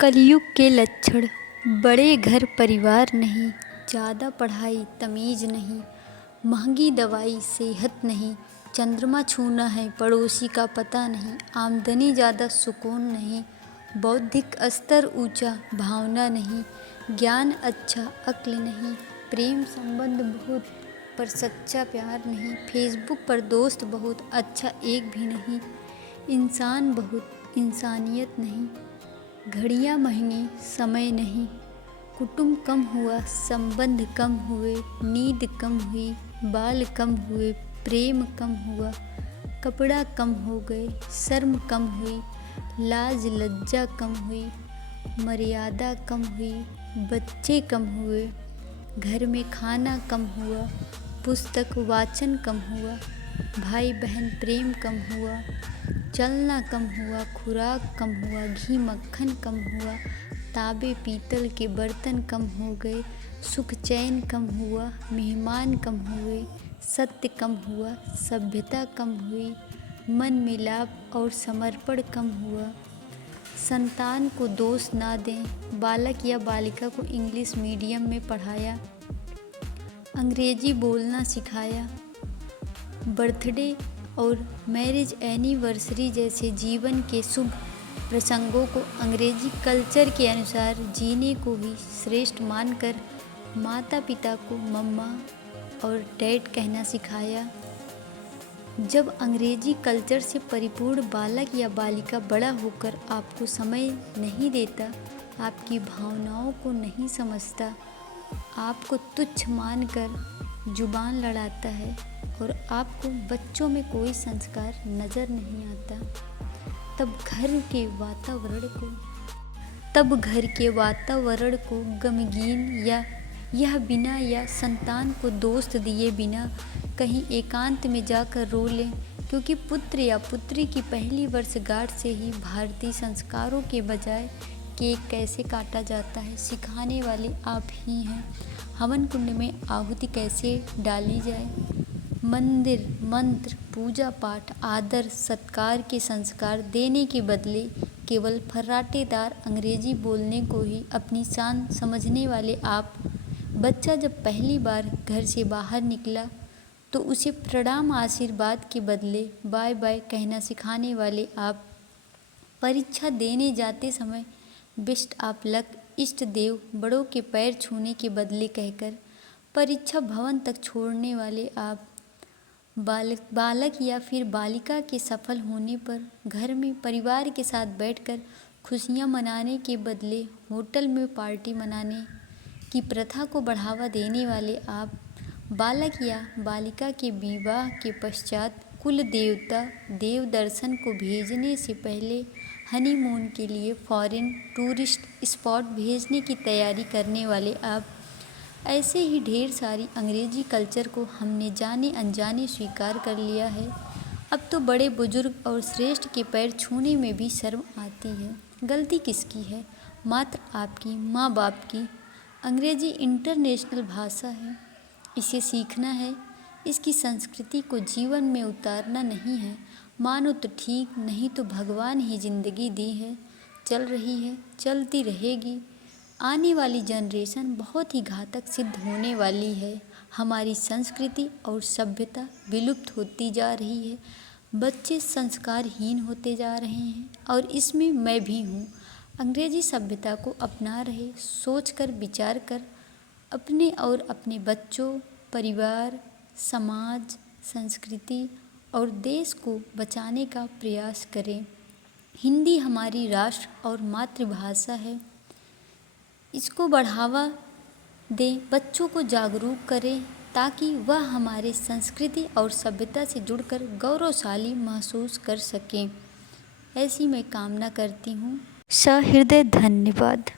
कलयुग के लक्षण। बड़े घर परिवार नहीं, ज़्यादा पढ़ाई तमीज़ नहीं, महंगी दवाई सेहत नहीं, चंद्रमा छूना है पड़ोसी का पता नहीं, आमदनी ज़्यादा सुकून नहीं, बौद्धिक स्तर ऊंचा भावना नहीं, ज्ञान अच्छा अक्ल नहीं, प्रेम संबंध बहुत पर सच्चा प्यार नहीं, फेसबुक पर दोस्त बहुत अच्छा एक भी नहीं, इंसान बहुत इंसानियत नहीं, घड़ियाँ महंगी समय नहीं, कुटुंब कम हुआ संबंध कम हुए, नींद कम हुई बाल कम हुए, प्रेम कम हुआ, कपड़ा कम हो गए, शर्म कम हुई, लाज लज्जा कम हुई, मर्यादा कम हुई, बच्चे कम हुए, घर में खाना कम हुआ, पुस्तक वाचन कम हुआ, भाई बहन प्रेम कम हुआ, चलना कम हुआ, खुराक कम हुआ, घी मक्खन कम हुआ, तांबे पीतल के बर्तन कम हो गए, सुख चैन कम हुआ, मेहमान कम हुए, सत्य कम हुआ, सभ्यता कम हुई, मन मिलाप और समर्पण कम हुआ, संतान को दोष ना दें, बालक या बालिका को इंग्लिश मीडियम में पढ़ाया, अंग्रेजी बोलना सिखाया, बर्थडे और मैरिज एनिवर्सरी जैसे जीवन के शुभ प्रसंगों को अंग्रेजी कल्चर के अनुसार जीने को ही श्रेष्ठ मानकर माता पिता को मम्मा और डैड कहना सिखाया। जब अंग्रेजी कल्चर से परिपूर्ण बालक या बालिका बड़ा होकर आपको समय नहीं देता, आपकी भावनाओं को नहीं समझता, आपको तुच्छ मानकर जुबान लड़ाता है और आपको बच्चों में कोई संस्कार नज़र नहीं आता, तब घर के वातावरण को गमगीन या यह बिना या संतान को दोस्त दिए बिना कहीं एकांत में जाकर रो लें, क्योंकि पुत्र या पुत्री की पहली वर्षगांठ से ही भारतीय संस्कारों के बजाय केक कैसे काटा जाता है सिखाने वाले आप ही हैं। हवन कुंड में आहुति कैसे डाली जाए, मंदिर मंत्र पूजा पाठ आदर सत्कार के संस्कार देने के बदले केवल फर्राटेदार अंग्रेजी बोलने को ही अपनी शान समझने वाले आप, बच्चा जब पहली बार घर से बाहर निकला तो उसे प्रणाम आशीर्वाद के बदले बाय बाय कहना सिखाने वाले आप, परीक्षा देने जाते समय बेस्ट ऑफ लक इष्ट देव बड़ों के पैर छूने के बदले कहकर परीक्षा भवन तक छोड़ने वाले आप, बालक या फिर बालिका के सफल होने पर घर में परिवार के साथ बैठकर खुशियां मनाने के बदले होटल में पार्टी मनाने की प्रथा को बढ़ावा देने वाले आप, बालक या बालिका के विवाह के पश्चात कुल देवता देव दर्शन को भेजने से पहले हनीमून के लिए फॉरेन टूरिस्ट स्पॉट भेजने की तैयारी करने वाले आप, ऐसे ही ढेर सारी अंग्रेजी कल्चर को हमने जाने अनजाने स्वीकार कर लिया है। अब तो बड़े बुजुर्ग और श्रेष्ठ के पैर छूने में भी शर्म आती है। गलती किसकी है? मात्र आपकी, माँ बाप की। अंग्रेजी इंटरनेशनल भाषा है, इसे सीखना है, इसकी संस्कृति को जीवन में उतारना नहीं है। मानो तो ठीक, नहीं तो भगवान ही जिंदगी दी है, चल रही है, चलती रहेगी। आने वाली जनरेशन बहुत ही घातक सिद्ध होने वाली है। हमारी संस्कृति और सभ्यता विलुप्त होती जा रही है, बच्चे संस्कारहीन होते जा रहे हैं और इसमें मैं भी हूँ। अंग्रेजी सभ्यता को अपना रहे, सोच कर विचार कर अपने और अपने बच्चों, परिवार, समाज, संस्कृति और देश को बचाने का प्रयास करें। हिंदी हमारी राष्ट्र और मातृभाषा है, इसको बढ़ावा दें, बच्चों को जागरूक करें ताकि वह हमारे संस्कृति और सभ्यता से जुड़कर गौरवशाली महसूस कर सकें। ऐसी मैं कामना करती हूँ। सहृदय धन्यवाद।